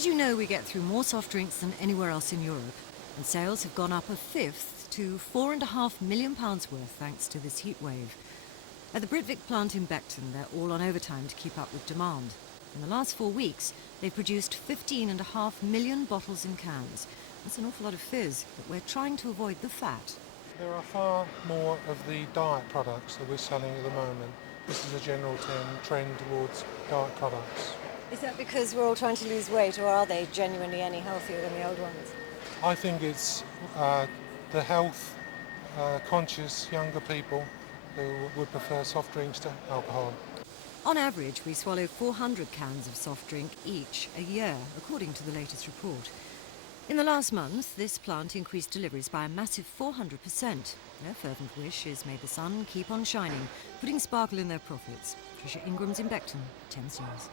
Did you know we get through more soft drinks than anywhere else in Europe? And sales have gone up a fifth to £4.5 million worth thanks to this heat wave. At the Britvic plant in Beckton, they're all on overtime to keep up with demand. In the last 4 weeks, they've produced 15.5 million bottles and cans. That's an awful lot of fizz, but we're trying to avoid the fat. There are far more of the diet products that we're selling at the moment. This is a general trend towards diet products. Is that because we're all trying to lose weight, or are they genuinely any healthier than the old ones? I think it's the health conscious younger people who would prefer soft drinks to alcohol. On average, we swallow 400 cans of soft drink each a year, according to the latest report. In the last month, this plant increased deliveries by a massive 400%. Their fervent wish is may the sun keep on shining, putting sparkle in their profits. Trisha Ingram's in Beckton, Thames News.